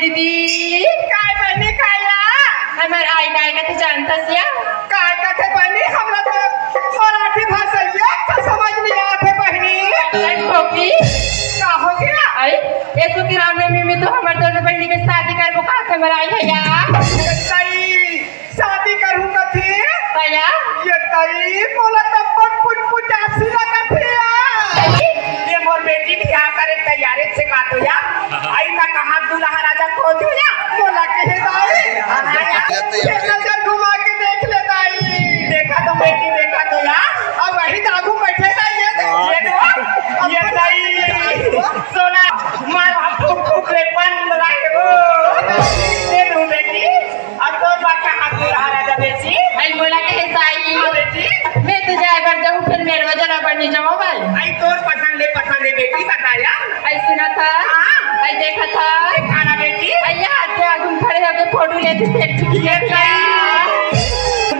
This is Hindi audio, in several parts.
दीदी काय बने खाया हमर आई काय का जानतस या काय का थे बने हमरा तो मराठी भाषा एक समझ नहीं आते बहनी कॉपी का हो गया आई ये तो कि रामनवमी में तो हमर दोनों बहनी के शादी करबो का हमर आई है या सही शादी करूं कथी भैया ये तई बोला तब कुछ कुछ आसी लगा थे ये मोर बेटी बियाह करे तैयारी से का तो या आई का कहां दूल्हा राजा को जो या बोला के दाई नजर घुमा के देख ले दाई देखा तो बेटी देखा तो या अब वही दागू बैठे था ये दाई सोना मार फुक ले पन लगाए हो दे दूं बेटी अब तो बाका हाथ दूल्हा राजा बेटी आई बोला के दाई बेटी मैं तो जाकर जाऊं फिर मेरे वजह ना बननी जाऊं भाई आई तोर पसंद ले बेटी बताया आई सुना था आई देखा था खाना बेटी भैया आते तुम खड़े होके फोटो लेते थे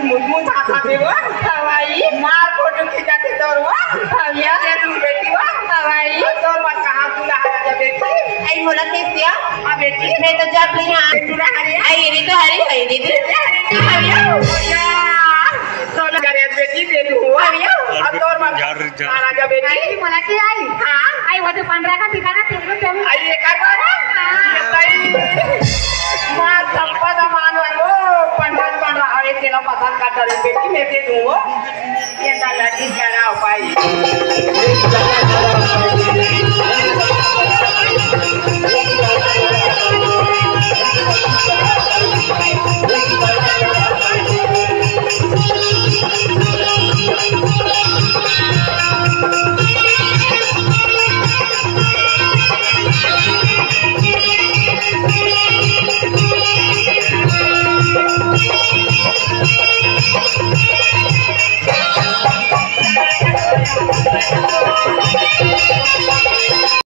मुझ आता थे वो हवाई मार फोटो खिंचाते तोर वो भैया ये तुम बेटी वो हवाई तोर मत कहां तू लगा बेटी आई बोला कैसे आ बेटी मैं तो जब ले यहां तू हरी आई रे तो हरी दीदी भैया तो लगा बेटी दे दूं भैया अब तोर मत खाना जा बेटी बोला कि आई हां आई वो तो 15 का ठिकाना तेरे को आई ये कर मां संपद मान वो पंडन बन रहा है तेरा पसंद का डर बेटी मैं दे दूंगा ये लड़की करा भाई